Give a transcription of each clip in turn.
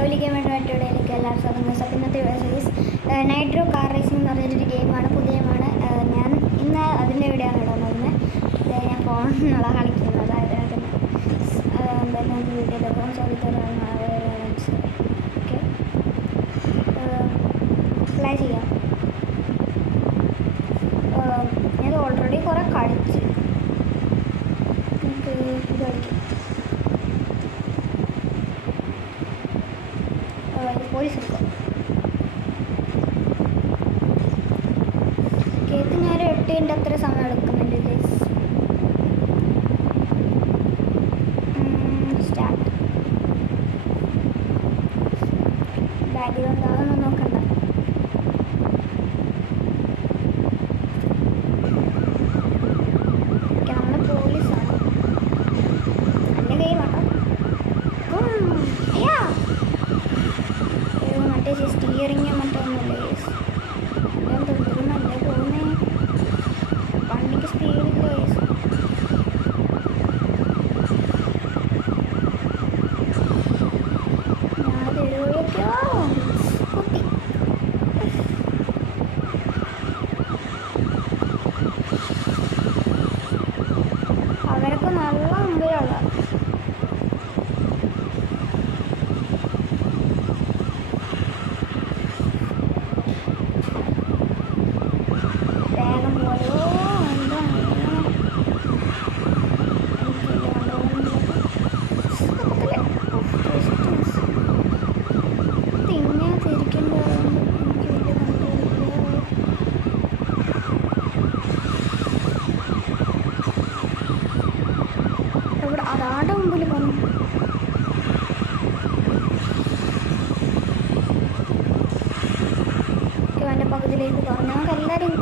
Lovely game മറ്റുള്ളതിലേക്ക് എല്ലാവർക്കും സ്വാഗതം. അപ്പോൾ ഇന്നത്തെ സീരീസ് നൈട്രോ കാർ റേസിംഗ് എന്ന് പറഞ്ഞൊരു ഗെയിമാണ്, പുതിയ ഗെയിമാണ്. ഞാൻ ഇന്ന് അതിൻ്റെ വീഡിയോ ആണ് ഇടുന്നത്. ഞാൻ ഫോണിനുള്ള കളിക്കുന്നത്, അതായത് എന്തായാലും വീഡിയോയിലൊക്കെ ചോദിക്കാറാണ്. ഓക്കെ, അപ്ലൈ ചെയ്യാം. ഞാൻ ഓൾറെഡി കുറേ കളിച്ച് നമുക്ക് ഇത് കളിക്കാം. പോലീസ് എടുക്കാം. കേക്ക് ഞാൻ 8 മിനിറ്റ് അത്ര സമയം എടുക്കുന്നുണ്ട്. Guys start. ബാക്ക്ഗ്രൗണ്ട് അതൊന്നും നോക്കണ്ട. നമ്മൾ പോലീസാണ്. നല്ല ഗെയിമാട്ടോ. മറ്റേ സ്റ്റിയറിങ് മറ്റൊന്നുമില്ല. ഞാൻ തൊട്ടും നല്ല പോകുന്നേ, വണ്ടിക്ക് സ്പീഡില്ല. ഞാനത് എഴുതിയൊക്കെയോ കുത്തി. അവരൊക്കെ നല്ല മുമ്പിലുള്ള അതാണ്ട് മുമ്പിൽ പോന്നു. എൻ്റെ പകുതിയിലേക്ക് പറഞ്ഞു. ഞങ്ങൾക്ക് എല്ലാവരും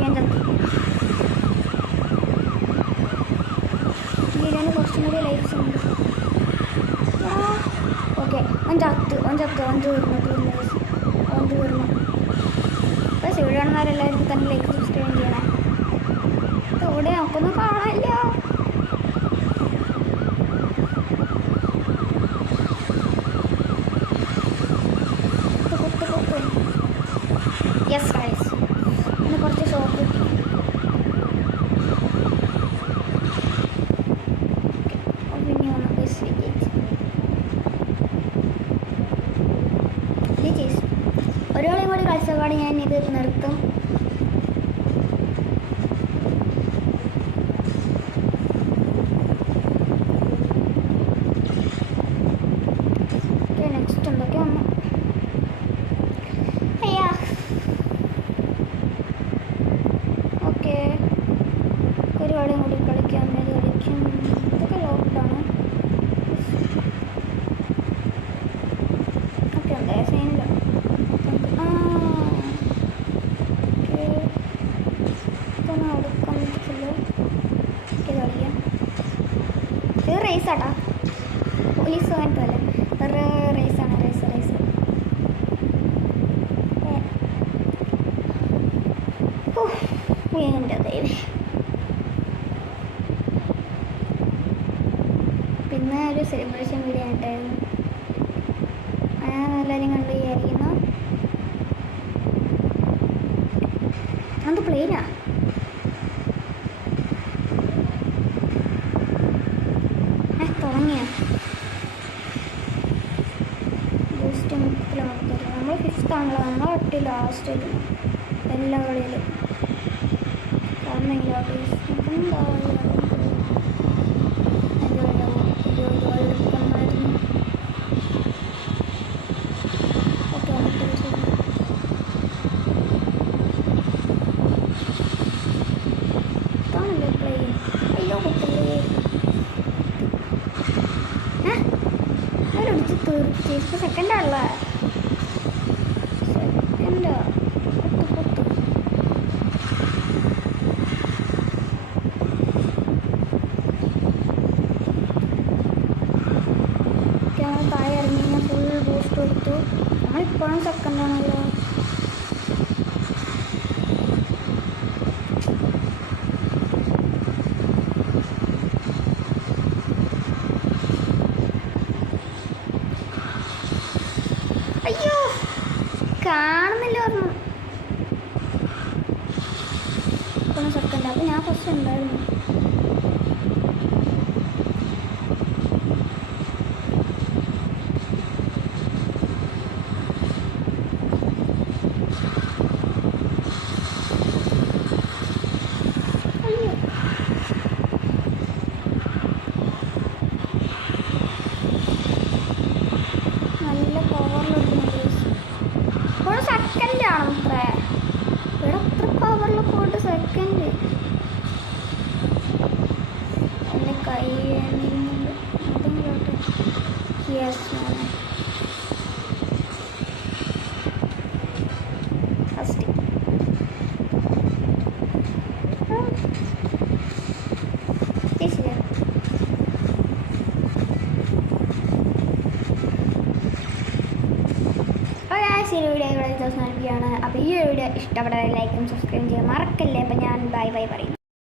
ഞാൻ ചത്തു. ഇതിന് കുറച്ചും കൂടി ലൈറ്റ്സ് ഉണ്ട്. ഓക്കെ, അഞ്ച് വരുന്നു. അപ്പോൾ വീഡിയോമാരെല്ലാവരും തന്നെ ലൈക്ക് സബ്സ്ക്രൈബ് ചെയ്യണേ. ഇവിടെ നമുക്കൊന്നും കാണാനില്ല. യെസ് ഗൈസ്, പിന്നെ കുറച്ച് ഷോപ്പ് കിട്ടി. ഒരാളെയും കൂടി കളിച്ചപാട് ഞാൻ ഇത് നിർത്തും. നെക്സ്റ്റ് എന്തൊക്കെ വന്നു. അയ്യാ ഓക്കെ, ഒരു കളിയും കൂടി കളിക്കാം. കളിക്കും. ഇതൊക്കെ ലോക്ക്ഡൗണ്. ഓക്കെ, എന്താ സീനില്ല. ഇത് റേസാട്ടാ, പോലീസ് അങ്ങനത്തെ വേറെ റേസാണ്. റേസ് എൻ്റെ ദൈവം. പിന്നെ ഒരു സെലിബ്രേഷൻ വീഡിയോ ആയിട്ടായിരുന്നു. എല്ലാവരും കണ്ടു വിചാരിക്കുന്നു. അത് പ്ലെയിനാ. തുടങ്ങിയ ജസ്റ്റ് മുപ്പത്തിലാമത്തെ നമ്മൾ 5th ആണല്ലോ. നമ്മൾ 8 ലാസ്റ്റ് എല്ലാ കളിയിലും. കാരണം തീർച്ചയായിട്ടും സെക്കൻഡാണല്ല, സെക്കൻഡാ. താഴെ ഇറങ്ങി ഞാൻ ഫുൾ ബൂസ്റ്റ് കൊടുത്തു. നമ്മളിപ്പോഴും സെക്കൻഡാണല്ലോ. ഉണ്ടായിരുന്നു. നല്ല പവറിലെടുക്കുന്നുണ്ട്. ഇപ്പോൾ സെക്കൻഡാണ് അത്ര ഇവിടെ അത്ര പവറിൽ പോയിട്ട് സെക്കൻഡ്. എൻ്റെ കൈ വേണ്ടിയുണ്ട് അതെങ്കിലോട്ട്. യെസ് ഫസ്റ്റ് ഈ വീഡിയോ ഇവിടെ അവസാനിപ്പിക്കുകയാണ്. അപ്പോൾ ഈ വീഡിയോ ഇഷ്ടപ്പെട്ടാൽ ലൈക്കും സബ്സ്ക്രൈബ് ചെയ്യാൻ മറക്കല്ലേ. അപ്പോൾ ഞാൻ ബൈ ബൈ പറയും.